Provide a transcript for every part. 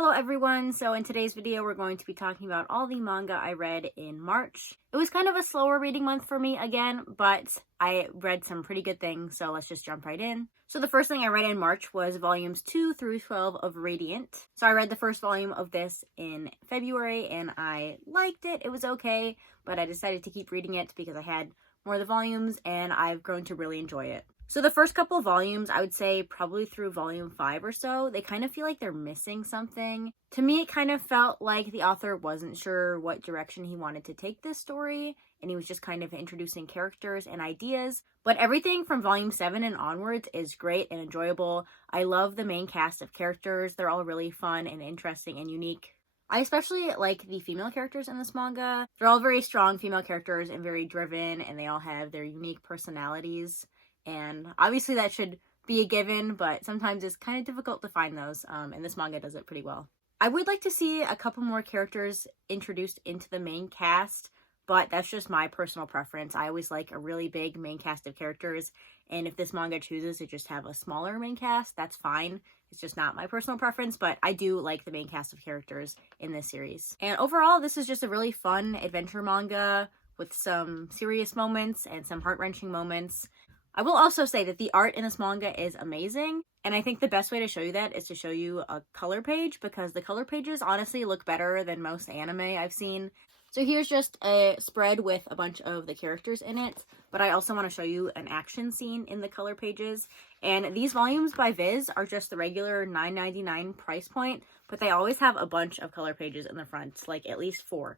Hello everyone, so in today's video we're going to be talking about all the manga I read in March. It was kind of a slower reading month for me again, but I read some pretty good things, so let's just jump right in. So the first thing I read in March was volumes 2 through 12 of Radiant. So I read the first volume of this in February and I liked it. It was okay, but I decided to keep reading it because I had more of the volumes and I've grown to really enjoy it. So the first couple of volumes, I would say probably through volume 5 or so, they kind of feel like they're missing something. To me, it kind of felt like the author wasn't sure what direction he wanted to take this story, and he was just kind of introducing characters and ideas. But everything from volume 7 and onwards is great and enjoyable. I love the main cast of characters. They're all really fun and interesting and unique. I especially like the female characters in this manga. They're all very strong female characters and very driven, and they all have their unique personalities. And obviously that should be a given, but sometimes it's kind of difficult to find those, and this manga does it pretty well. I would like to see a couple more characters introduced into the main cast, but that's just my personal preference. I always like a really big main cast of characters, and if this manga chooses to just have a smaller main cast, that's fine. It's just not my personal preference, but I do like the main cast of characters in this series. And overall, this is just a really fun adventure manga with some serious moments and some heart-wrenching moments. I will also say that the art in this manga is amazing, and I think the best way to show you that is to show you a color page, because the color pages honestly look better than most anime I've seen. So here's just a spread with a bunch of the characters in it, but I also want to show you an action scene in the color pages. And these volumes by Viz are just the regular $9.99 price point, but they always have a bunch of color pages in the front, like at least 4.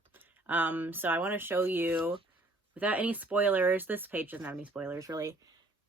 So I want to show you, without any spoilers, this page doesn't have any spoilers really.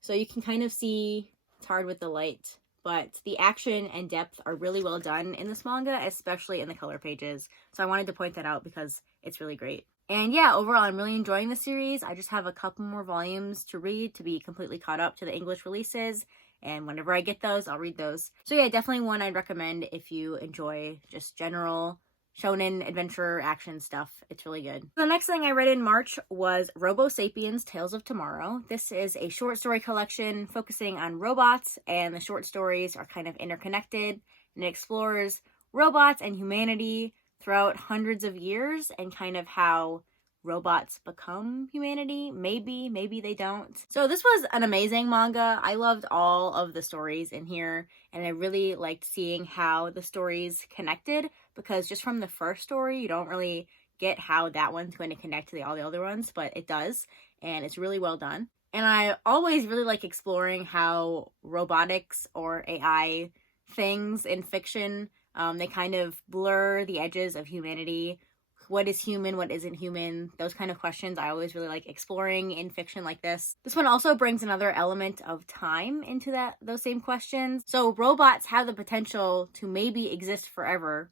So you can kind of see, it's hard with the light, but the action and depth are really well done in this manga, especially in the color pages. So I wanted to point that out because it's really great. And yeah, overall, I'm really enjoying the series. I just have a couple more volumes to read to be completely caught up to the English releases. And whenever I get those, I'll read those. So yeah, definitely one I'd recommend if you enjoy just general shonen adventure action stuff. It's really good. The next thing I read in March was Robo Sapiens Tales of Tomorrow. This is a short story collection focusing on robots, and the short stories are kind of interconnected, and it explores robots and humanity throughout hundreds of years and kind of how robots become humanity. Maybe they don't. So this was an amazing manga. I loved all of the stories in here, and I really liked seeing how the stories connected, because just from the first story you don't really get how that one's going to connect to all the other ones, but it does, and it's really well done. And I always really like exploring how robotics or AI things in fiction, they kind of blur the edges of humanity. What is human, what isn't human? Those kind of questions I always really like exploring in fiction like this. This one also brings another element of time into those same questions. So robots have the potential to maybe exist forever,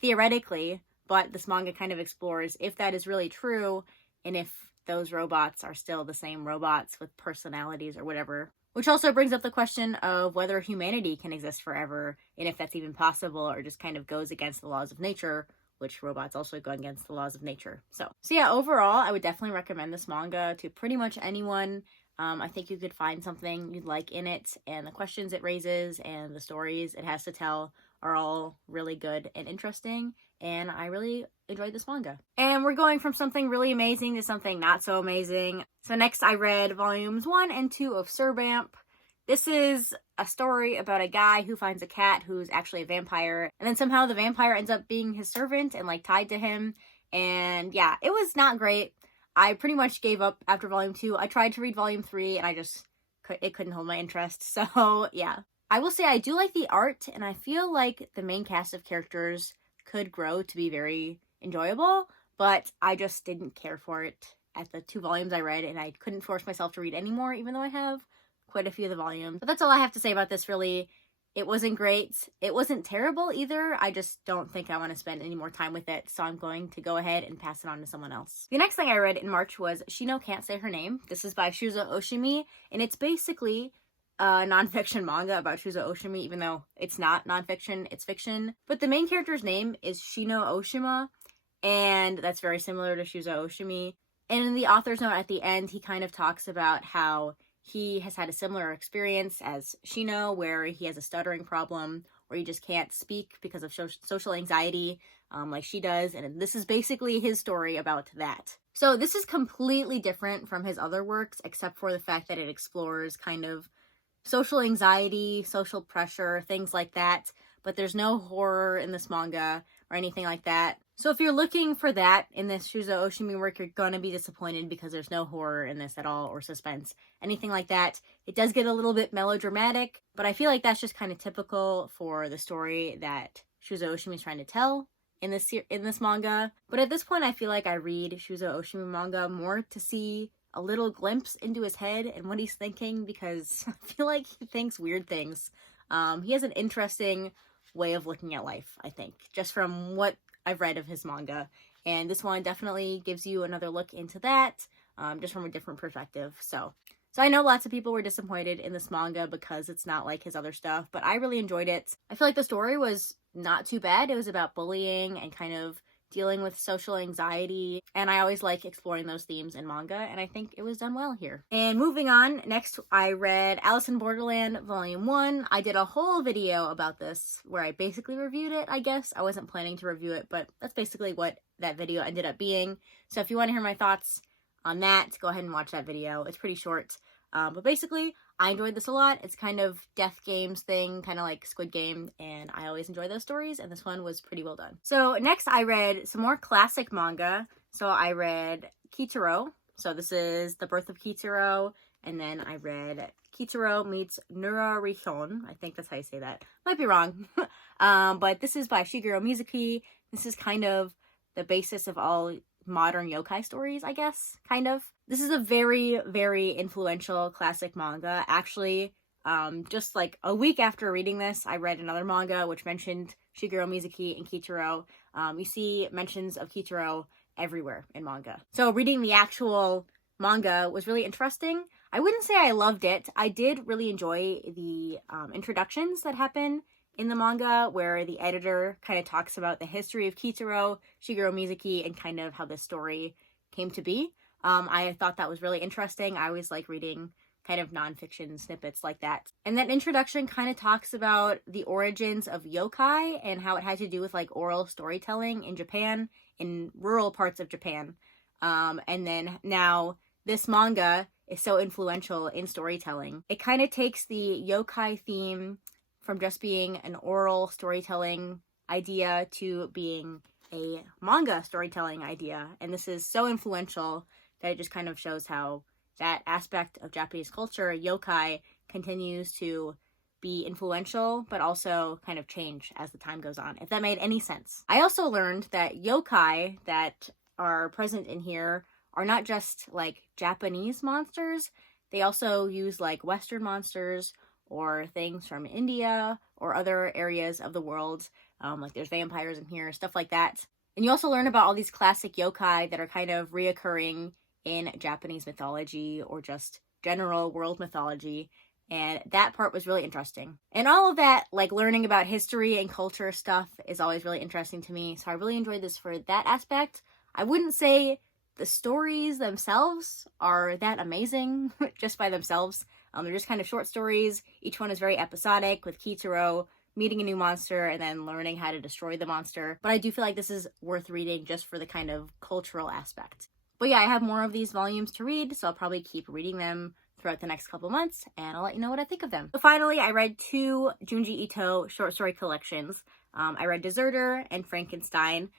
theoretically, but this manga kind of explores if that is really true, and if those robots are still the same robots with personalities or whatever. Which also brings up the question of whether humanity can exist forever, and if that's even possible, or just kind of goes against the laws of nature, which robots also go against the laws of nature. So yeah, overall, I would definitely recommend this manga to pretty much anyone. I think you could find something you'd like in it, and the questions it raises and the stories it has to tell are all really good and interesting, and I really enjoyed this manga. And we're going from something really amazing to something not so amazing. So next I read volumes 1 and 2 of Survamp. This is a story about a guy who finds a cat who's actually a vampire, and then somehow the vampire ends up being his servant and like tied to him. And yeah, it was not great. I pretty much gave up after volume 2. I tried to read volume 3 and it couldn't hold my interest. So yeah, I will say I do like the art, and I feel like the main cast of characters could grow to be very enjoyable, but I just didn't care for it at the 2 volumes I read, and I couldn't force myself to read any more, even though I have quite a few of the volumes. But that's all I have to say about this, really. It wasn't great. It wasn't terrible either. I just don't think I want to spend any more time with it, so I'm going to go ahead and pass it on to someone else. The next thing I read in March was Shino Can't Say Her Name. This is by Shuzo Oshimi, and it's basically a nonfiction manga about Shuzo Oshimi, even though it's not nonfiction, it's fiction. But the main character's name is Shino Oshima, and that's very similar to Shuzo Oshimi. And in the author's note at the end, he kind of talks about how he has had a similar experience as Shino, where he has a stuttering problem where he just can't speak because of social anxiety, like she does, and this is basically his story about that. So this is completely different from his other works, except for the fact that it explores kind of social anxiety, social pressure, things like that, but there's no horror in this manga or anything like that. So if you're looking for that in this Shuzo Oshimi work, you're gonna be disappointed because there's no horror in this at all, or suspense, anything like that. It does get a little bit melodramatic, but I feel like that's just kind of typical for the story that Shuzo Oshimi is trying to tell in this manga. But at this point, I feel like I read Shuzo Oshimi manga more to see a little glimpse into his head and what he's thinking, because I feel like he thinks weird things. He has an interesting way of looking at life, I think, just from what I've read of his manga. And this one definitely gives you another look into that, just from a different perspective. So I know lots of people were disappointed in this manga because it's not like his other stuff, but I really enjoyed it. I feel like the story was not too bad. It was about bullying and kind of dealing with social anxiety, and I always like exploring those themes in manga, and I think it was done well here. And moving on, next I read Alice in Borderland Volume 1. I did a whole video about this where I basically reviewed it, I guess. I wasn't planning to review it, but that's basically what that video ended up being. So if you want to hear my thoughts on that, go ahead and watch that video. It's pretty short. But basically, I enjoyed this a lot. It's kind of Death Games thing, kind of like Squid Game, and I always enjoy those stories, and this one was pretty well done. So next I read some more classic manga. So I read Kitaro. So this is The Birth of Kitaro, and then I read Kitaro meets Nura Rihon. I think that's how you say that. Might be wrong. But this is by Shigeru Mizuki. This is kind of the basis of all modern yokai stories, I guess, kind of. This is a very, very influential classic manga. Actually, just like a week after reading this, I read another manga which mentioned Shigeru Mizuki and Kitaro. You see mentions of Kitaro everywhere in manga. So reading the actual manga was really interesting. I wouldn't say I loved it. I did really enjoy the introductions that happen in the manga, where the editor kind of talks about the history of Kitaro, Shigeru Mizuki, and kind of how this story came to be. I thought that was really interesting. I always like reading kind of nonfiction snippets like that. And that introduction kind of talks about the origins of yokai and how it had to do with like oral storytelling in Japan, in rural parts of Japan. And then now this manga is so influential in storytelling. It kind of takes the yokai theme from just being an oral storytelling idea to being a manga storytelling idea. And this is so influential that it just kind of shows how that aspect of Japanese culture, yokai, continues to be influential, but also kind of change as the time goes on, if that made any sense. I also learned that yokai that are present in here are not just like Japanese monsters. They also use like Western monsters or things from India or other areas of the world. Like there's vampires in here, stuff like that. And you also learn about all these classic yokai that are kind of reoccurring in Japanese mythology or just general world mythology. And that part was really interesting. And all of that, like learning about history and culture stuff, is always really interesting to me. So I really enjoyed this for that aspect. I wouldn't say the stories themselves are that amazing just by themselves. They're just kind of short stories. Each one is very episodic, with Kitaro meeting a new monster and then learning how to destroy the monster. But I do feel like this is worth reading just for the kind of cultural aspect. But yeah, I have more of these volumes to read, so I'll probably keep reading them throughout the next couple months, and I'll let you know what I think of them. So finally, I read 2 Junji Ito short story collections. I read Deserter and Frankenstein.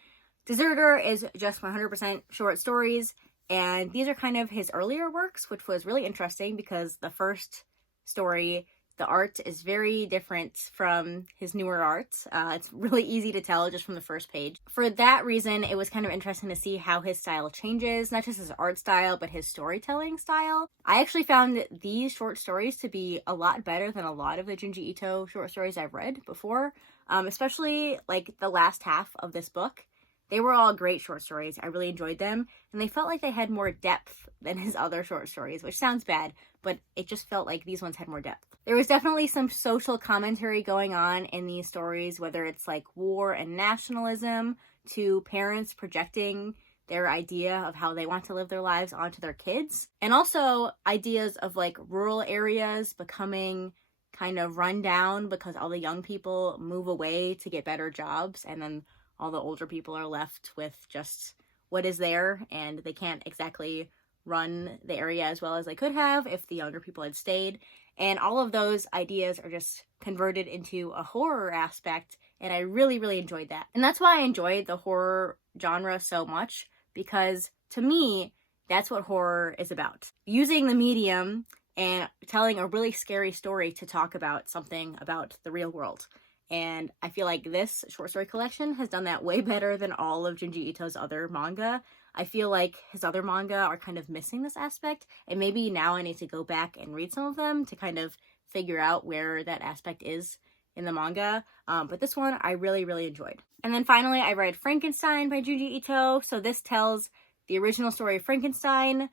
Deserter is just 100% short stories, and these are kind of his earlier works, which was really interesting because the first story, the art is very different from his newer art. It's really easy to tell just from the first page. For that reason, it was kind of interesting to see how his style changes, not just his art style, but his storytelling style. I actually found these short stories to be a lot better than a lot of the Junji Ito short stories I've read before, especially like the last half of this book. They were all great short stories. I really enjoyed them, and they felt like they had more depth than his other short stories, which sounds bad, but it just felt like these ones had more depth. There was definitely some social commentary going on in these stories, whether it's like war and nationalism to parents projecting their idea of how they want to live their lives onto their kids, and also ideas of like rural areas becoming kind of run down because all the young people move away to get better jobs, and then all the older people are left with just what is there, and they can't exactly run the area as well as they could have if the younger people had stayed. And all of those ideas are just converted into a horror aspect, and I really, really enjoyed that. And that's why I enjoyed the horror genre so much, because to me, that's what horror is about. Using the medium and telling a really scary story to talk about something about the real world. And I feel like this short story collection has done that way better than all of Junji Ito's other manga. I feel like his other manga are kind of missing this aspect, and maybe now I need to go back and read some of them to kind of figure out where that aspect is in the manga. But this one I really, really enjoyed. And then finally, I read Frankenstein by Junji Ito. So this tells the original story of Frankenstein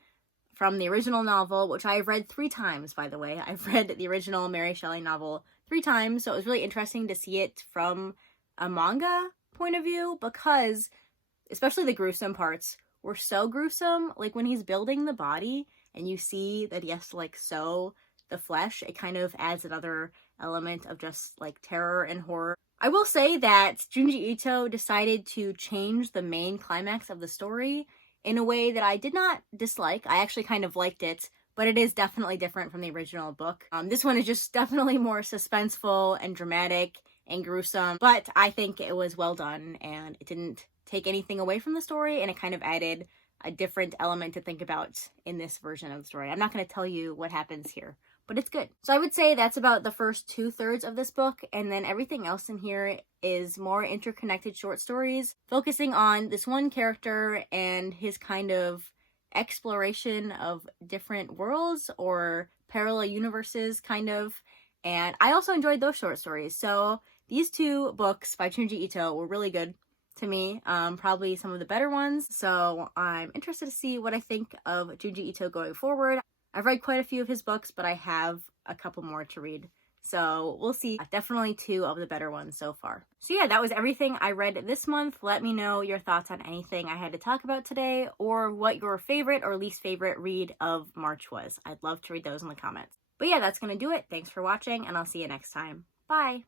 from the original novel, which I've read 3 times, by the way. I've read the original Mary Shelley novel 3 times, so it was really interesting to see it from a manga point of view, because especially the gruesome parts were so gruesome. Like when he's building the body and you see that he has to like sew the flesh, it kind of adds another element of just like terror and horror. I will say that Junji Ito decided to change the main climax of the story in a way that I did not dislike. I actually kind of liked it, but it is definitely different from the original book. This one is just definitely more suspenseful and dramatic and gruesome, but I think it was well done, and it didn't take anything away from the story, and it kind of added a different element to think about in this version of the story. I'm not going to tell you what happens here, but it's good. So I would say that's about the first 2/3 of this book, and then everything else in here is more interconnected short stories, focusing on this one character and his kind of exploration of different worlds or parallel universes, kind of. And I also enjoyed those short stories. So these 2 books by Junji Ito were really good to me, probably some of the better ones. So I'm interested to see what I think of Junji Ito going forward. I've read quite a few of his books, but I have a couple more to read. So we'll see. Definitely 2 of the better ones so far. So yeah, that was everything I read this month. Let me know your thoughts on anything I had to talk about today, or what your favorite or least favorite read of March was. I'd love to read those in the comments. But yeah, that's going to do it. Thanks for watching, and I'll see you next time. Bye!